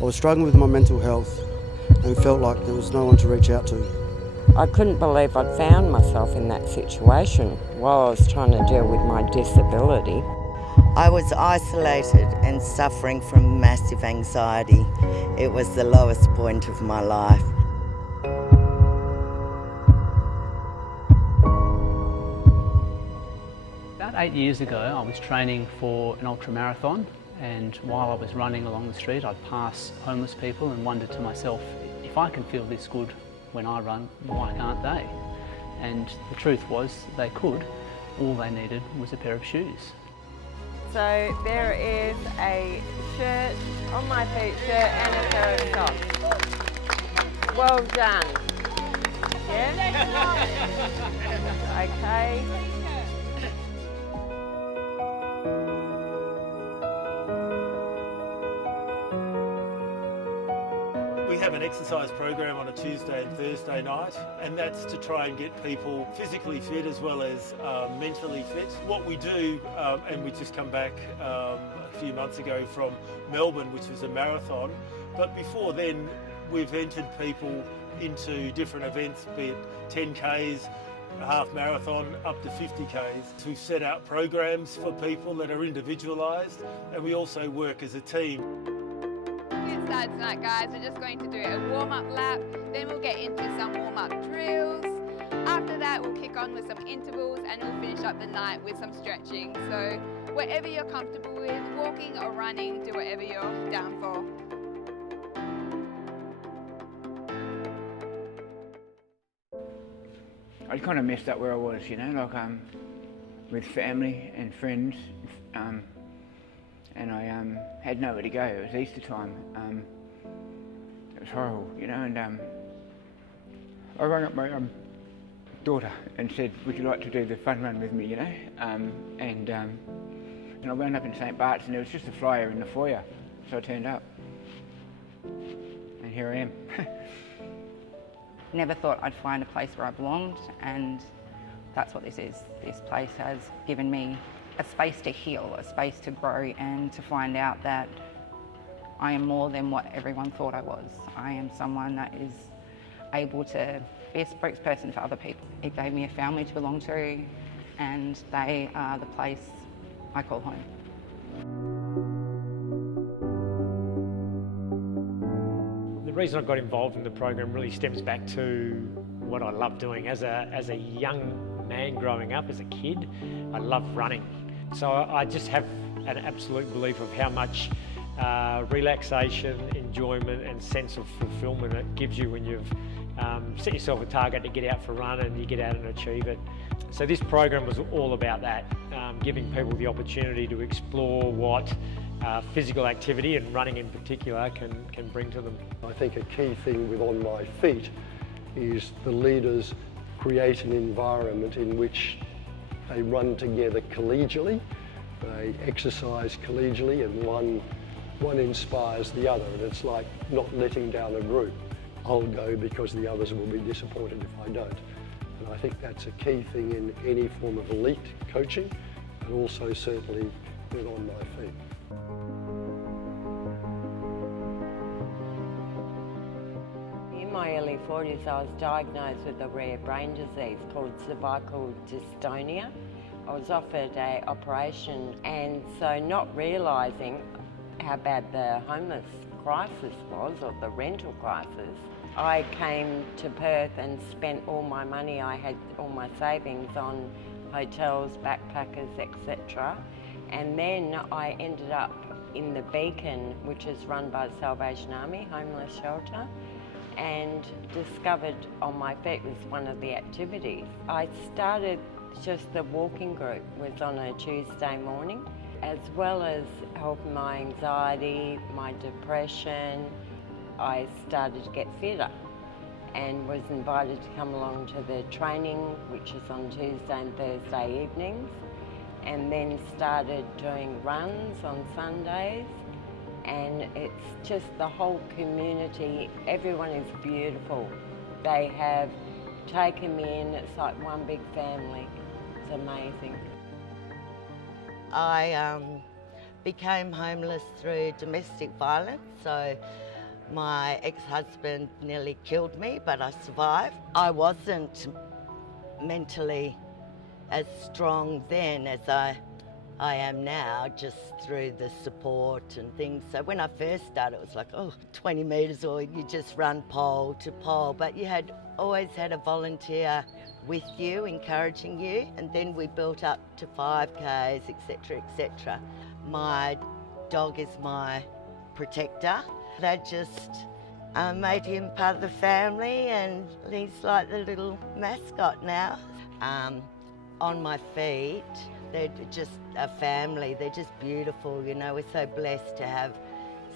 I was struggling with my mental health and felt like there was no one to reach out to. I couldn't believe I'd found myself in that situation while I was trying to deal with my disability. I was isolated and suffering from massive anxiety. It was the lowest point of my life. About 8 years ago, I was training for an ultramarathon, and while I was running along the street, I'd pass homeless people and wondered to myself, if I can feel this good when I run, why can't they? And the truth was, they could. All they needed was a pair of shoes. So there is a shirt, on my feet shirt and a pair of socks. Well done. Yeah? Okay. We have an exercise program on a Tuesday and Thursday night, and that's to try and get people physically fit as well as mentally fit. What we do, and we just come back a few months ago from Melbourne, which was a marathon, but before then we've entered people into different events, be it 10Ks, a half marathon, up to 50Ks. We've set out programs for people that are individualised, and we also work as a team. Get started tonight, guys. We're just going to do a warm-up lap, then we'll get into some warm-up drills. After that, we'll kick on with some intervals and we'll finish up the night with some stretching. So whatever you're comfortable with, walking or running, do whatever you're down for. I kind of messed up where I was, you know, like with family and friends, and I had nowhere to go. It was Easter time. It was horrible, you know, and I rang up my daughter and said, would you like to do the fun run with me, you know? And I wound up in St Bart's, and there was just a flyer in the foyer, so I turned up, and here I am. Never thought I'd find a place where I belonged, and that's what this is. This place has given me a space to heal, a space to grow, and to find out that I am more than what everyone thought I was. I am someone that is able to be a spokesperson for other people. It gave me a family to belong to, and they are the place I call home. The reason I got involved in the program really stems back to what I love doing. As a young man growing up, as a kid, I loved running. So I just have an absolute belief of how much relaxation, enjoyment and sense of fulfilment it gives you when you've set yourself a target to get out for a run and you get out and achieve it. So this program was all about that, giving people the opportunity to explore what physical activity, and running in particular, can bring to them. I think a key thing with On My Feet is the leaders create an environment in which they run together collegially, they exercise collegially, and one inspires the other, and it's like not letting down a group. I'll go because the others will be disappointed if I don't. And I think that's a key thing in any form of elite coaching, and also certainly with On My Feet. In my early 40s, I was diagnosed with a rare brain disease called cervical dystonia. I was offered an operation, and so not realising how bad the homeless crisis was, or the rental crisis, I came to Perth and spent all my money. I had all my savings on hotels, backpackers, etc. And then I ended up in the Beacon, which is run by the Salvation Army, homeless shelter, and discovered On My Feet was one of the activities. I started just the walking group, was on a Tuesday morning, as well as helping my anxiety, my depression. I started to get fitter and was invited to come along to the training, which is on Tuesday and Thursday evenings, and then started doing runs on Sundays. And it's just the whole community, everyone is beautiful. They have taken me in, it's like one big family. It's amazing. I became homeless through domestic violence. So my ex-husband nearly killed me, but I survived. I wasn't mentally as strong then as I am now, just through the support and things. So when I first started, it was like, 20 metres, or you just run pole to pole. But you always had a volunteer with you, encouraging you. And then we built up to 5Ks, etc., etc. My dog is my protector. They just made him part of the family, and he's like the little mascot now. On my feet, they're just a family. They're just beautiful, you know. We're so blessed to have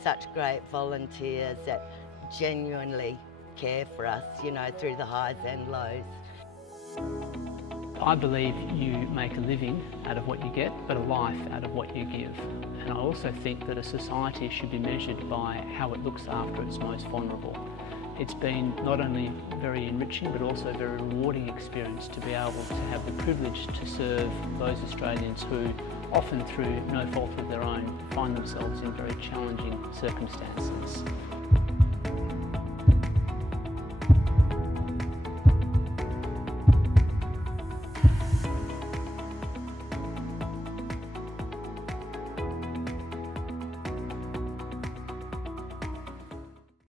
such great volunteers that genuinely care for us, you know, through the highs and lows. I believe you make a living out of what you get, but a life out of what you give. And I also think that a society should be measured by how it looks after its most vulnerable. It's been not only very enriching, but also a very rewarding experience to be able to have the privilege to serve those Australians who, often through no fault of their own, find themselves in very challenging circumstances.